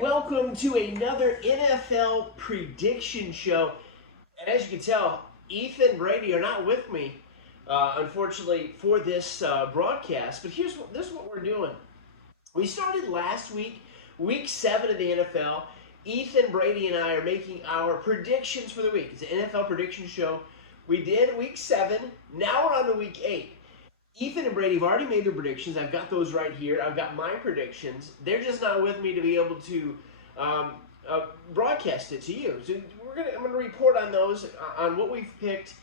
welcome to another NFL prediction show. And as you can tell, Ethan and Brady are not with me, unfortunately, for this broadcast. But this is what we're doing. We started last week, week 7 of the NFL. Ethan, Brady, and I are making our predictions for the week. It's an NFL prediction show. We did week 7. Now we're on to week 8. Ethan and Brady have already made their predictions. I've got those right here. I've got my predictions. They're just not with me to be able to broadcast it to you. So I'm going to report on those, on what we've picked,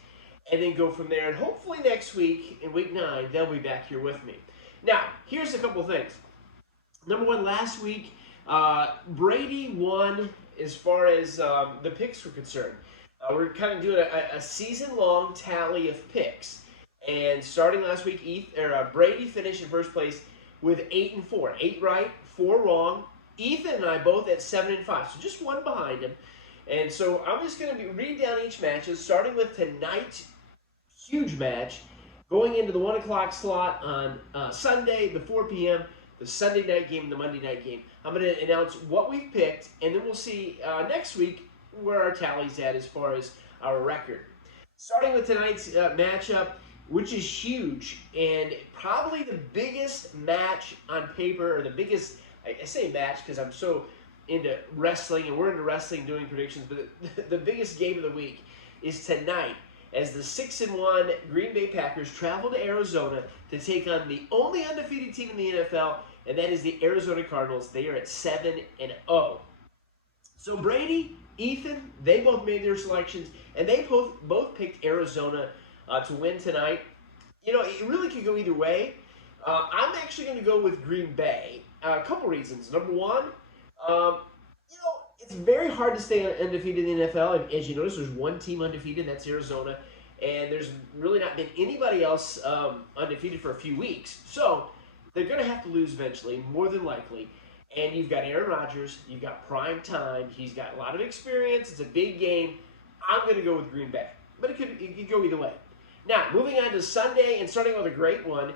and then go from there. And hopefully next week, in week 9, they'll be back here with me. Now, here's a couple things. Number one, last week, Brady won as far as the picks were concerned. We're kind of doing a season-long tally of picks. And starting last week, Brady finished in first place with 8-4. 8 right, 4 wrong. Ethan and I both at 7-5, so just one behind him. And so I'm just going to read down each match, starting with tonight's huge match, going into the 1 o'clock slot on Sunday, the 4 p.m., the Sunday night game, and the Monday night game. I'm going to announce what we've picked, and then we'll see next week where our tally's at as far as our record. Starting with tonight's matchup, which is huge, and probably the biggest match on paper, or the biggest, I say match because I'm so into wrestling, and we're into wrestling doing predictions, but the biggest game of the week is tonight, as the 6-1 Green Bay Packers travel to Arizona to take on the only undefeated team in the NFL, and that is the Arizona Cardinals. They are at 7-0. So Brady, Ethan, they both made their selections, and they both picked Arizona to win tonight. You know, it really could go either way. I'm actually going to go with Green Bay. A couple reasons. Number one, it's very hard to stay undefeated in the NFL. As you notice, there's one team undefeated, that's Arizona, and there's really not been anybody else undefeated for a few weeks. So they're going to have to lose eventually, more than likely. And you've got Aaron Rodgers, you've got prime time, he's got a lot of experience, it's a big game. I'm going to go with Green Bay, but it could go either way. Now, moving on to Sunday, and starting with a great one,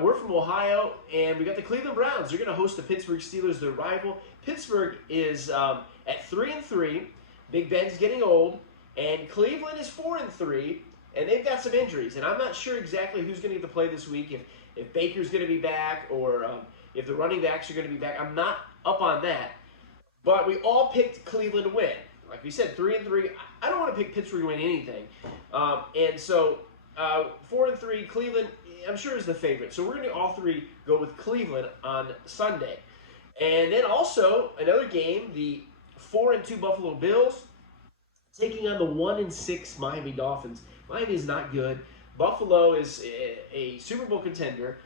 we're from Ohio, and we got the Cleveland Browns. They're going to host the Pittsburgh Steelers, their rival. Pittsburgh is at 3-3. Big Ben's getting old, and Cleveland is 4-3, and they've got some injuries. And I'm not sure exactly who's going to get to play this week, if Baker's going to be back, or if the running backs are going to be back. I'm not up on that, but we all picked Cleveland to win. Like we said, 3-3. I don't want to pick Pittsburgh to win anything, and so 4-3, Cleveland, I'm sure, is the favorite. So we're going to all three go with Cleveland on Sunday. And then also, another game, the 4-2 Buffalo Bills taking on the 1-6 Miami Dolphins. Miami is not good. Buffalo is a Super Bowl contender.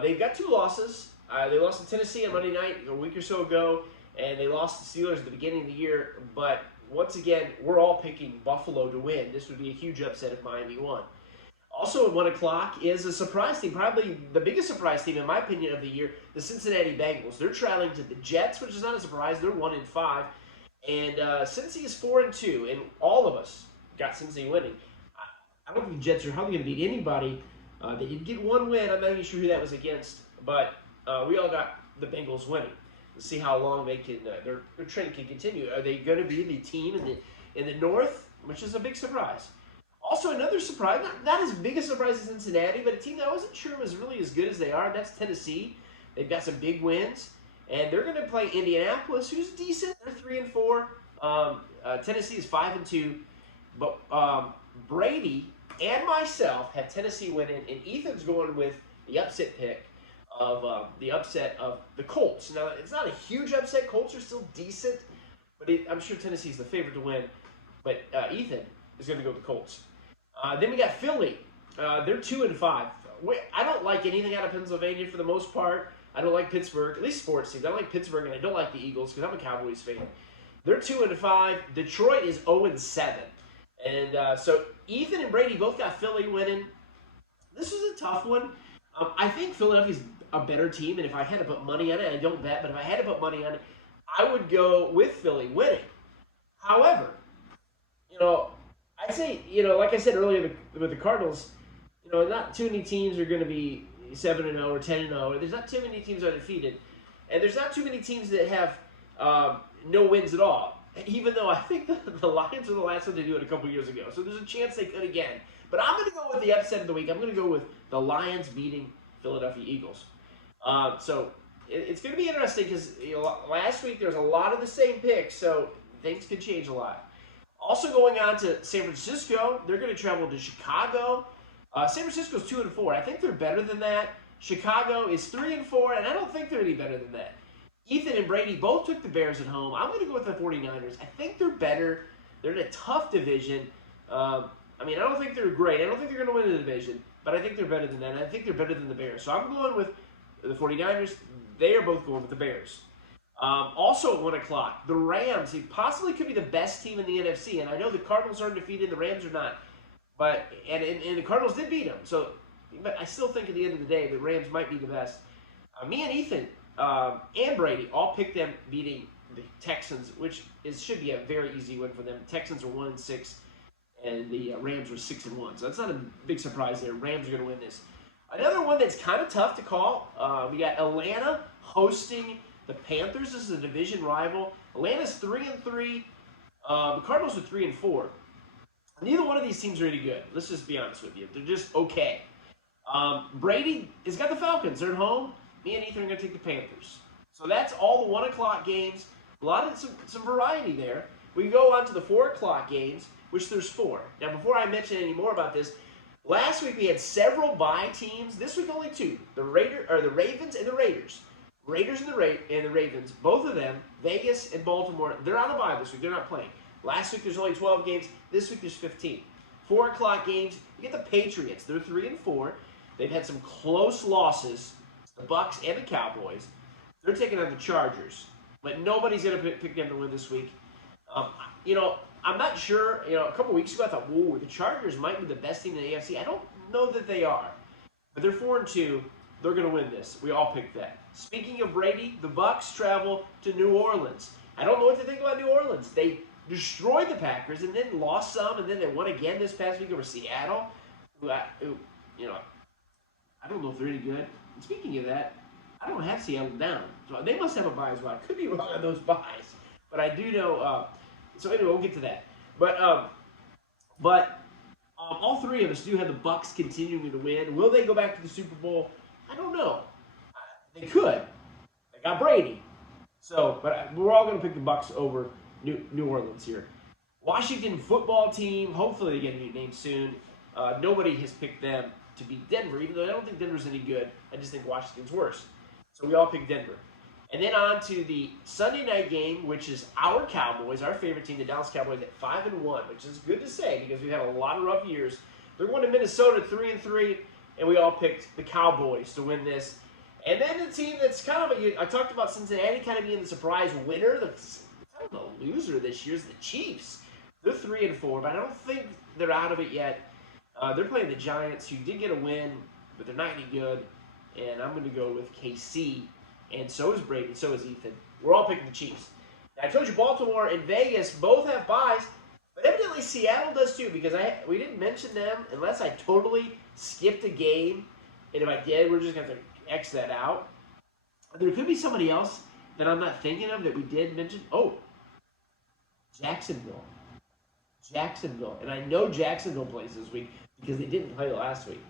They've got 2 losses. They lost to Tennessee on Monday night a week or so ago, and they lost to Steelers at the beginning of the year. But once again, we're all picking Buffalo to win. This would be a huge upset if Miami won. Also at 1 o'clock is a surprise team, probably the biggest surprise team, in my opinion, of the year, the Cincinnati Bengals. They're traveling to the Jets, which is not a surprise. They're 1-5. And Cincy is 4-2, and all of us got Cincy winning. I don't think the Jets are hardly going to beat anybody. They did get one win. I'm not even sure who that was against, but we all got the Bengals winning. Let's see how long they can their trend can continue. Are they going to be the team in the North, which is a big surprise? Also, another surprise, not as big a surprise as Cincinnati, but a team that I wasn't sure was really as good as they are, and that's Tennessee. They've got some big wins, and they're going to play Indianapolis, who's decent. They're 3-4. Tennessee is 5-2. But Brady and myself have Tennessee winning, and Ethan's going with the upset pick of the Colts. Now, it's not a huge upset. Colts are still decent, but I'm sure Tennessee's the favorite to win. But Ethan is going to go with the Colts. Then we got Philly. They're 2-5. I don't like anything out of Pennsylvania for the most part. I don't like Pittsburgh, at least sports teams. I don't like Pittsburgh, and I don't like the Eagles because I'm a Cowboys fan. They're 2-5. Detroit is 0-7. And so Ethan and Brady both got Philly winning. This was a tough one. I think Philadelphia's a better team, and if I had to put money on it, I don't bet, but if I had to put money on it, I would go with Philly winning. However, I'd say, like I said earlier with the Cardinals, not too many teams are going to be 7-0 or 10-0. There's not too many teams undefeated. And there's not too many teams that have no wins at all. Even though I think the Lions were the last one to do it a couple years ago. So there's a chance they could again. But I'm going to go with the upset of the week. I'm going to go with the Lions beating Philadelphia Eagles. So it's going to be interesting because last week there was a lot of the same picks, so things could change a lot. Also going on to San Francisco, they're going to travel to Chicago. San Francisco's 2-4. I think they're better than that. Chicago is 3-4, and I don't think they're any better than that. Ethan and Brady both took the Bears at home. I'm going to go with the 49ers. I think they're better. They're in a tough division. I don't think they're great. I don't think they're going to win the division, but I think they're better than that. And I think they're better than the Bears. So I'm going with the 49ers. They are both going with the Bears. Also at 1 o'clock, the Rams. They possibly could be the best team in the NFC. And I know the Cardinals are undefeated, the Rams are not. But and the Cardinals did beat them. So, but I still think at the end of the day, the Rams might be the best. Me and Ethan and Brady all picked them beating the Texans, which should be a very easy win for them. The Texans are 1-6, and the Rams were 6-1. So that's not a big surprise there. Rams are going to win this. Another one that's kind of tough to call. We got Atlanta hosting the Panthers. This is a division rival. Atlanta's 3-3. The Cardinals are 3-4. Neither one of these teams are any good. Let's just be honest with you. They're just okay. Brady has got the Falcons. They're at home. Me and Ethan are going to take the Panthers. So that's all the 1 o'clock games. A lot of some variety there. We go on to the 4 o'clock games, which there's 4. Now, before I mention any more about this, last week we had several bye teams. This week only 2. The Ravens and the Raiders. Raiders and the Ravens, both of them, Vegas and Baltimore, they're on a bye this week. They're not playing. Last week there's only 12 games. This week there's 15. 4 o'clock games, you get the Patriots. They're 3-4. They've had some close losses, the Bucks and the Cowboys. They're taking on the Chargers. But nobody's going to pick them to win this week. I'm not sure. A couple weeks ago I thought, whoa, the Chargers might be the best team in the AFC. I don't know that they are. But they're 4-2. They're going to win this. We all picked that. Speaking of Brady, the Bucks travel to New Orleans. I don't know what to think about New Orleans. They destroyed the Packers and then lost some, and then they won again this past week over Seattle. I don't know if they're any good. And speaking of that, I don't have Seattle down. So they must have a bye as well. I could be wrong on those buys. But I do know. So anyway, we'll get to that. But all three of us do have the Bucks continuing to win. Will they go back to the Super Bowl? I don't know. They could. They got Brady. So, but we're all going to pick the Bucks over New Orleans here. Washington football team. Hopefully they get a new name soon. Nobody has picked them to beat Denver, even though I don't think Denver's any good. I just think Washington's worse. So we all picked Denver. And then on to the Sunday night game, which is our Cowboys, our favorite team, the Dallas Cowboys, at 5-1, which is good to say because we've had a lot of rough years. They're going to Minnesota 3-3, and we all picked the Cowboys to win this. And then the team that's kind of I talked about Cincinnati kind of being the surprise winner, the kind of the loser this year is the Chiefs. They're 3-4, but I don't think they're out of it yet. They're playing the Giants, who did get a win, but they're not any good. And I'm going to go with KC. And so is Brady, so is Ethan. We're all picking the Chiefs. Now, I told you Baltimore and Vegas both have buys, but evidently Seattle does too, because we didn't mention them unless I totally skipped a game. And if I did, we're just going to have to X that out. There could be somebody else that I'm not thinking of that we did mention. Oh, Jacksonville. And I know Jacksonville plays this week because they didn't play last week.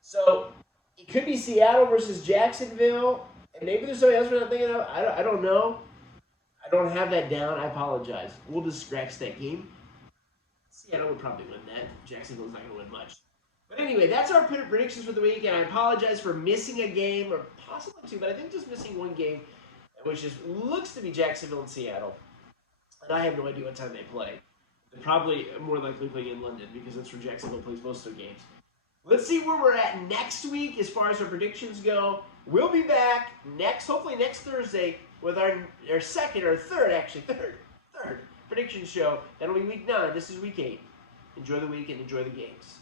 So it could be Seattle versus Jacksonville. And maybe there's somebody else we're not thinking of. I don't know. I don't have that down. I apologize. We'll just scratch that game. Seattle would probably win that. Jacksonville's not going to win much. But anyway, that's our predictions for the week. And I apologize for missing a game, or possibly two, but I think just missing one game, which looks to be Jacksonville and Seattle. And I have no idea what time they play. They're probably more likely playing in London because that's where Jacksonville plays most of their games. Let's see where we're at next week as far as our predictions go. We'll be back hopefully next Thursday with our third prediction show. That'll be week 9. This is week 8. Enjoy the week and enjoy the games.